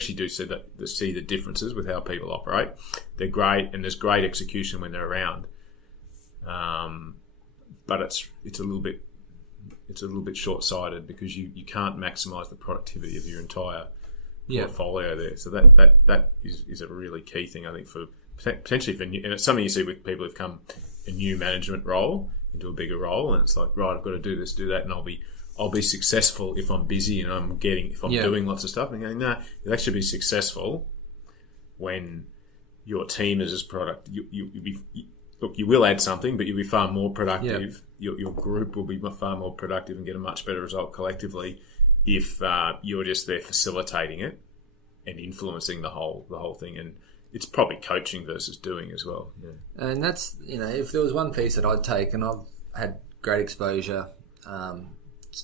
actually do see the differences with how people operate. They're great, and there's great execution when they're around. But it's a little bit short-sighted because you can't maximise the productivity of your entire portfolio there. So that is a really key thing, I think, for potentially for new, and it's something you see with people who've come a new management role into a bigger role, and it's like, right, I've got to do this, do that, and I'll be successful if I'm busy and if I'm doing lots of stuff. And going, no, you'll actually be successful when your team is as product. Look, you will add something, but you'll be far more productive. Your group will be far more productive and get a much better result collectively if you're just there facilitating it and influencing the whole thing. And it's probably coaching versus doing as well. Yeah. And that's, if there was one piece that I'd take, and I've had great exposure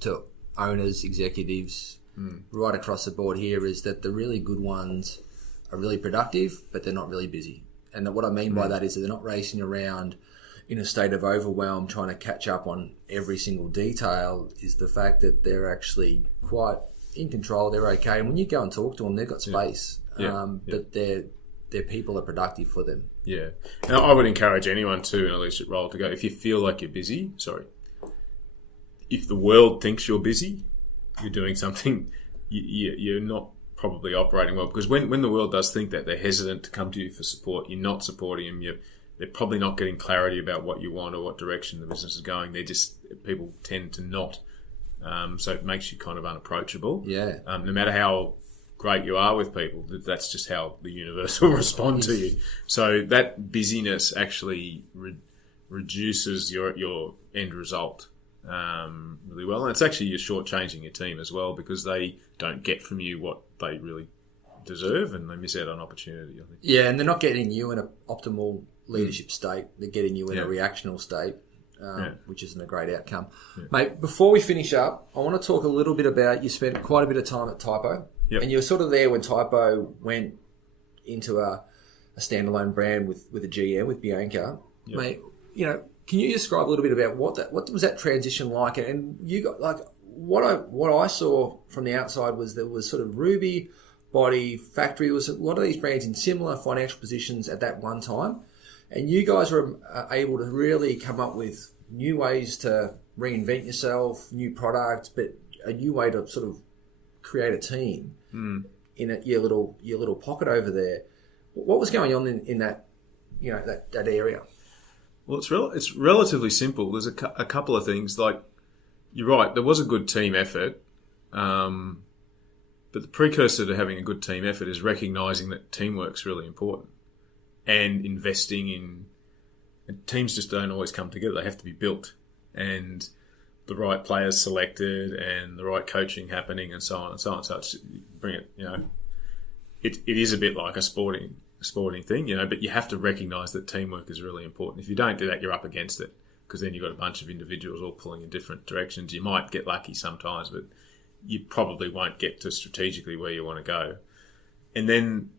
to owners, executives, right across the board here, is that the really good ones are really productive, but they're not really busy. And what I mean by that is that they're not racing around in a state of overwhelm trying to catch up on every single detail, is the fact that they're actually quite in control, they're okay. And when you go and talk to them, they've got space, but their people are productive for them. Yeah. Now, I would encourage anyone in a leadership role to go, if you feel like you're busy, if the world thinks you're busy, you're doing something, you're not probably operating well. Because when the world does think that, they're hesitant to come to you for support. You're not supporting them. They're probably not getting clarity about what you want or what direction the business is going. People tend to not. So it makes you kind of unapproachable. Yeah. No matter how great you are with people, that's just how the universe will respond to you. So that busyness actually reduces your end result really well. And it's actually you're shortchanging your team as well, because they don't get from you what they really deserve, and they miss out on opportunity, I think. Yeah, and they're not getting you in an optimal leadership state. They're getting you in a reactional state, which isn't a great outcome. Yeah. Mate, before we finish up, I want to talk a little bit about, you spent quite a bit of time at Typo, and you were sort of there when Typo went into a standalone brand with a GM, with Bianca. Yep. Mate, can you describe a little bit about what was that transition like? And you got, like, what I saw from the outside was there was sort of Ruby, Body, Factory. There was a lot of these brands in similar financial positions at that one time. And you guys were able to really come up with new ways to reinvent yourself, new products, but a new way to sort of create a team in your little pocket over there. What was going on in that, that area? Well, it's relatively simple. There's a couple of things. Like, you're right, there was a good team effort, but the precursor to having a good team effort is recognising that teamwork's really important, and investing in. And teams just don't always come together; they have to be built, and the right players selected, and the right coaching happening, and so on and so on. So it is a bit like a sporting thing, but you have to recognise that teamwork is really important. If you don't do that, you're up against it, because then you've got a bunch of individuals all pulling in different directions. You might get lucky sometimes, but you probably won't get to strategically where you want to go. And then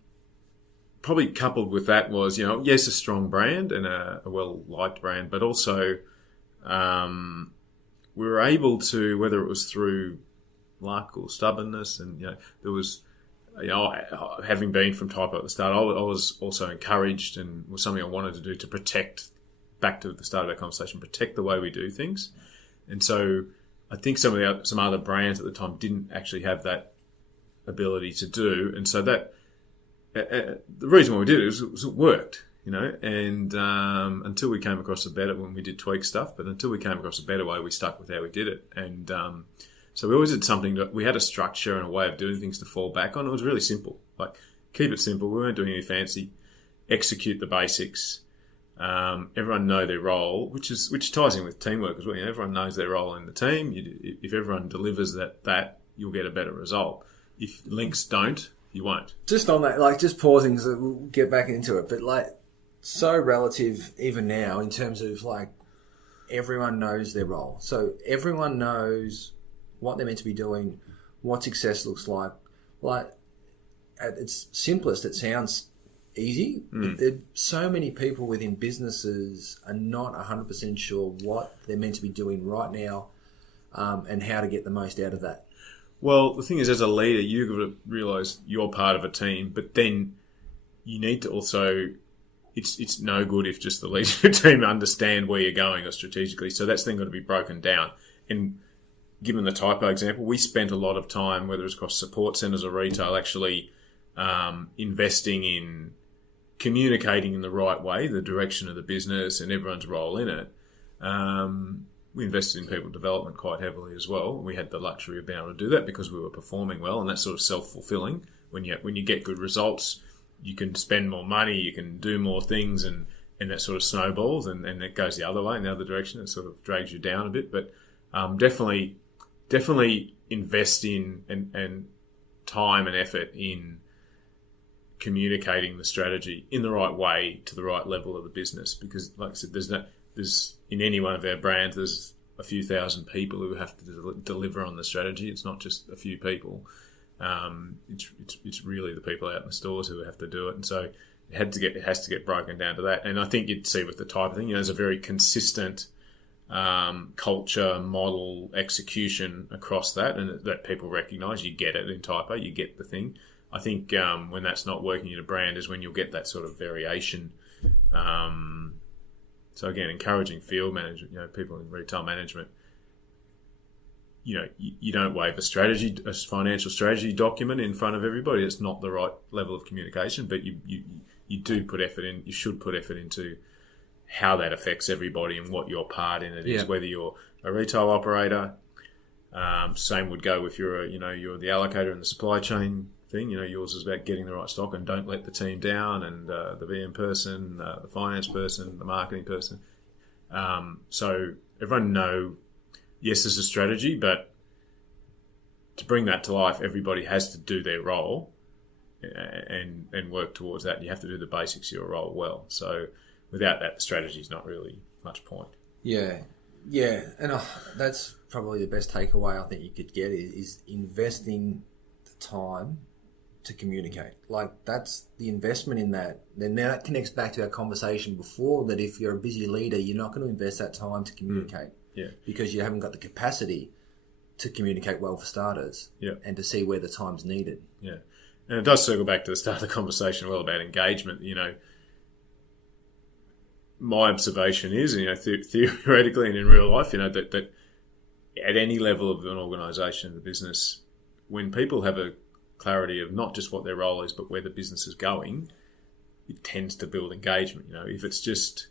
probably coupled with that was, yes, a strong brand and a well-liked brand, but also we were able to, whether it was through luck or stubbornness, and there was, having been from Typo at the start, I was also encouraged, and was something I wanted to do, to protect, back to the start of our conversation, protect the way we do things. And so I think some other brands at the time didn't actually have that ability to do, and so that the reason why we did it was it worked, and until we came across a better, when we did tweak stuff, but until we came across a better way, we stuck with how we did it. And so we always did something that we had a structure and a way of doing things to fall back on. It was really simple, like, keep it simple. We weren't doing anything fancy. Execute the basics. Everyone know their role, which ties in with teamwork as well. Everyone knows their role in the team. If everyone delivers that, you'll get a better result. If links don't, you won't. Just on that, just pausing, so we'll get back into it, but so relative even now in terms of everyone knows their role. So everyone knows what they're meant to be doing, what success looks like. At its simplest, it sounds easy. But there so many people within businesses are not 100% sure what they're meant to be doing right now, and how to get the most out of that. Well, the thing is, as a leader, you've got to realise you're part of a team, but then you need to also... It's no good if just the leadership team understand where you're going or strategically. So that's then got to be broken down. And given the typo example, we spent a lot of time, whether it's across support centres or retail, actually investing in communicating in the right way, the direction of the business and everyone's role in it. We invested in people development quite heavily as well. We had the luxury of being able to do that because we were performing well, and that's sort of self-fulfilling. When you get good results, you can spend more money, you can do more things, and that sort of snowballs, and it goes the other way, in the other direction. It sort of drags you down a bit. But definitely invest in and time and effort in communicating the strategy in the right way to the right level of the business. Because, like I said, there's in any one of our brands, there's a few thousand people who have to deliver on the strategy. It's not just a few people. It's really the people out in the stores who have to do it, and so it has to get broken down to that. And I think you'd see with the type of thing, there's a very consistent culture, model, execution across that, and that people recognise. You get it in typo, you get the thing. I think when that's not working in a brand is when you'll get that sort of variation. So again, encouraging field management, people in retail management. You don't wave a financial strategy document in front of everybody. It's not the right level of communication, but you do put effort in. You should put effort into how that affects everybody and what your part in it is. Whether you're a retail operator, same would go if you're the allocator in the supply chain thing. Yours is about getting the right stock and don't let the team down, and the VM person, the finance person, the marketing person. So everyone know. Yes, there's a strategy, but to bring that to life, everybody has to do their role and work towards that. You have to do the basics of your role well. So without that, the strategy is not really much point. Yeah, and that's probably the best takeaway I think you could get is investing the time to communicate. Like, that's the investment in that. Then that connects back to our conversation before, that if you're a busy leader, you're not going to invest that time to communicate. Yeah. Because you haven't got the capacity to communicate well for starters. Yeah. And to see where the time's needed. Yeah. And it does circle back to the start of the conversation about engagement. My observation is, theoretically and in real life, that at any level of an organisation, the business, when people have a clarity of not just what their role is, but where the business is going, it tends to build engagement. If it's just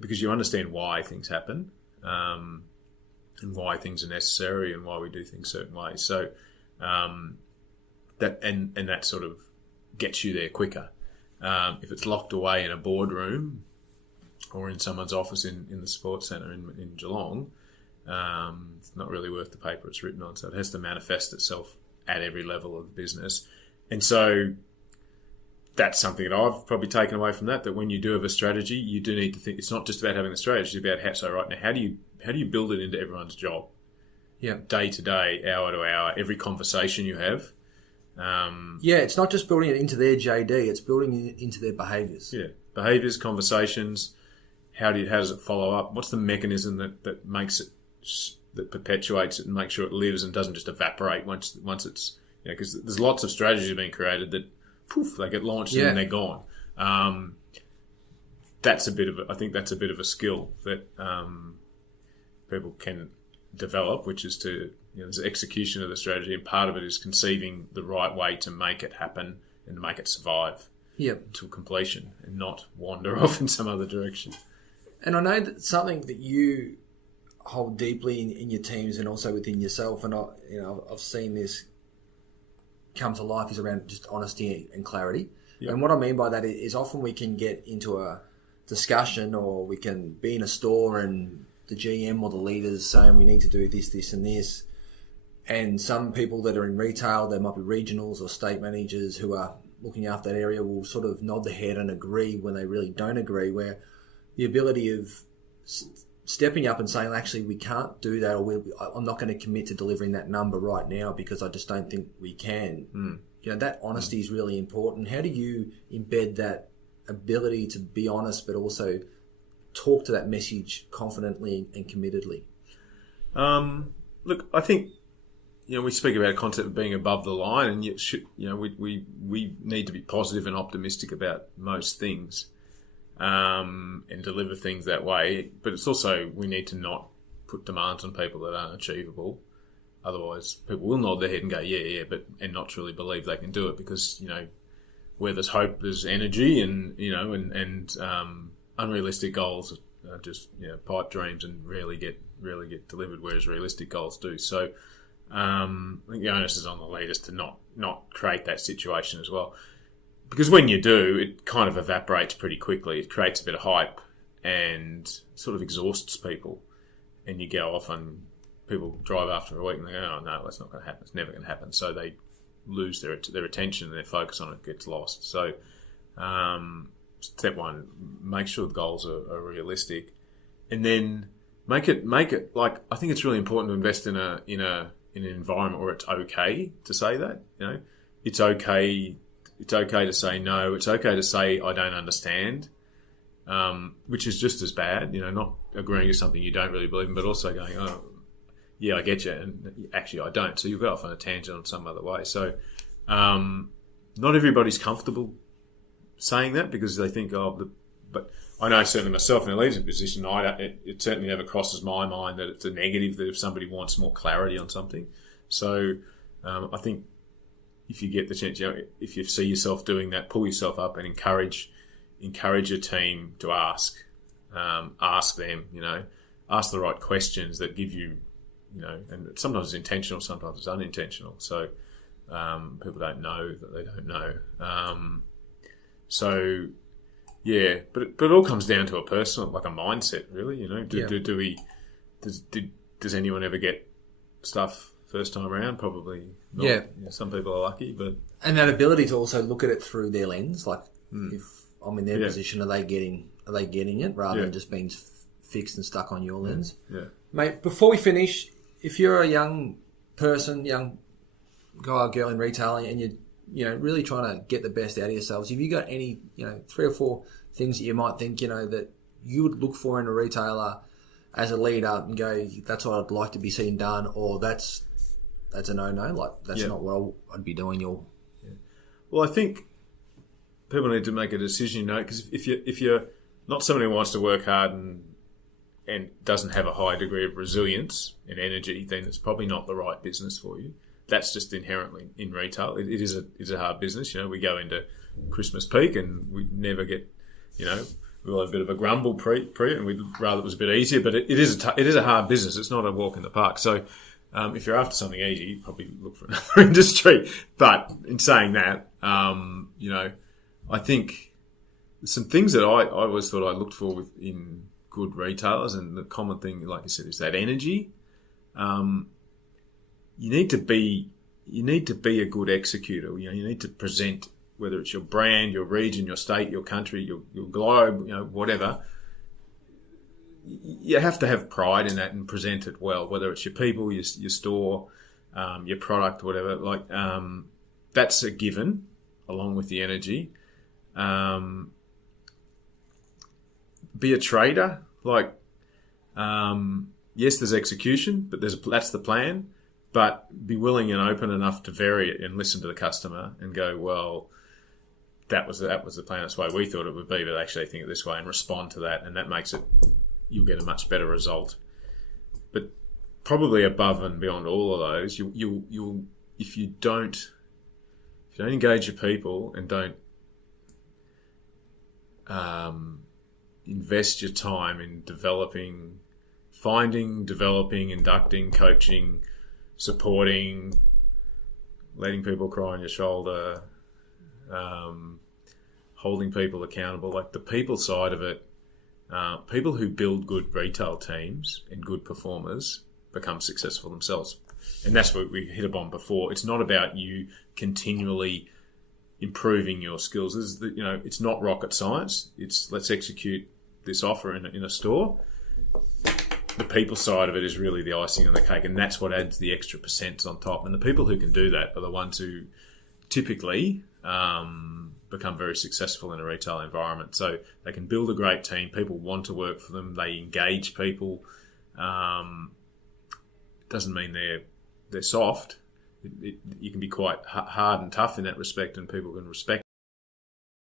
because you understand why things happen. And why things are necessary and why we do things certain ways. So that sort of gets you there quicker. If it's locked away in a boardroom or in someone's office in the sports centre in Geelong, it's not really worth the paper it's written on. So it has to manifest itself at every level of the business. And so that's something that I've probably taken away from that when you do have a strategy, you do need to think. It's not just about having the strategy; it's about how do you build it into everyone's job, day to day, hour to hour, every conversation you have. It's not just building it into their JD; it's building it into their behaviours. Yeah, behaviours, conversations. How does it follow up? What's the mechanism that makes it, that perpetuates it and makes sure it lives and doesn't just evaporate once it's because there's lots of strategies being created that. Poof, they get launched and then they're gone. I think that's a bit of a skill that people can develop, which is to there's execution of the strategy, and part of it is conceiving the right way to make it happen and to make it survive to completion and not wander off in some other direction. And I know that something that you hold deeply in your teams and also within yourself, and I've seen this come to life, is around just honesty and clarity. Yep. And what I mean by that is often we can get into a discussion, or we can be in a store and the GM or the leaders saying we need to do this, this and this. And some people that are in retail, there might be regionals or state managers who are looking after that area, will sort of nod their head and agree when they really don't agree, where the ability of stepping up and saying, actually, we can't do that, or I'm not going to commit to delivering that number right now because I just don't think we can. That honesty is really important. How do you embed that ability to be honest, but also talk to that message confidently and committedly? Look, I think we speak about a concept of being above the line, and yet, we need to be positive and optimistic about most things, and deliver things that way. But it's also, we need to not put demands on people that aren't achievable. Otherwise, people will nod their head and go, yeah, and not truly believe they can do it, because, where there's hope, there's energy, and unrealistic goals are just pipe dreams and rarely get delivered, whereas realistic goals do. So I think the onus is on the leaders to not create that situation as well, because when you do, it kind of evaporates pretty quickly. It creates a bit of hype and sort of exhausts people, and you go off and people drive after a week and they go, oh no, that's not going to happen, it's never going to happen. So they lose their attention and their focus on it gets lost. So step one, make sure the goals are realistic, and then make it like, I think it's really important to invest in an environment where it's okay to say that. It's okay to say no. It's okay to say I don't understand, which is just as bad. Not agreeing with something you don't really believe in, but also going, oh yeah, I get you, and actually I don't. So you've got off on a tangent on some other way. So not everybody's comfortable saying that, because they think, but I know certainly myself in a leadership position, it certainly never crosses my mind that it's a negative that if somebody wants more clarity on something. So I think if you get the chance, if you see yourself doing that, pull yourself up and encourage your team to ask them, ask the right questions that give you, and sometimes it's intentional, sometimes it's unintentional. So people don't know that they don't know. So yeah, but it all comes down to a personal, like a mindset, really. Does anyone ever get stuff first time around? Probably not. Yeah. Some people are lucky, and that ability to also look at it through their lens, like if I'm in their position, are they getting it rather than just being fixed and stuck on your lens? Yeah. Mate, before we finish, if you're a young person, young guy or girl in retailing, and you're really trying to get the best out of yourselves, have you got any 3 or 4 things that you might think that you would look for in a retailer as a leader and go, that's what I'd like to be seen done, or that's a no-no, like that's not what I'd be doing? Well, I think people need to make a decision, because if you're not somebody who wants to work hard and doesn't have a high degree of resilience and energy, then it's probably not the right business for you. That's just inherently in retail. It is a hard business. We go into Christmas peak and we never get, we'll have a bit of a grumble pre, and we'd rather it was a bit easier. But it is a hard business. It's not a walk in the park. So if you're after something easy, you probably look for another industry. But in saying that, I think some things that I always thought I looked for in good retailers, and the common thing, like you said, is that energy. You need to be a good executor. You need to present, whether it's your brand, your region, your state, your country, your globe, whatever. You have to have pride in that and present it well, whether it's your people, your store, your product, whatever. Like that's a given, along with the energy. Be a trader. Like yes, there's execution, but that's the plan. But be willing and open enough to vary it and listen to the customer and go, well, that was the plan. That's the way we thought it would be, but actually think it this way, and respond to that. And that makes it, you'll get a much better result. But probably above and beyond all of those, you'll if you don't engage your people and don't invest your time in finding, developing, inducting, coaching, supporting, letting people cry on your shoulder, holding people accountable, like the people side of it, people who build good retail teams and good performers become successful themselves. And that's what we hit upon before. It's not about you continually improving your skills. It's not rocket science. It's let's execute this offer in a store. The people side of it is really the icing on the cake, and that's what adds the extra percents on top. And the people who can do that are the ones who typically become very successful in a retail environment. So they can build a great team. People want to work for them. They engage people. Doesn't mean they're they're soft, you can be quite hard and tough in that respect, and people can respect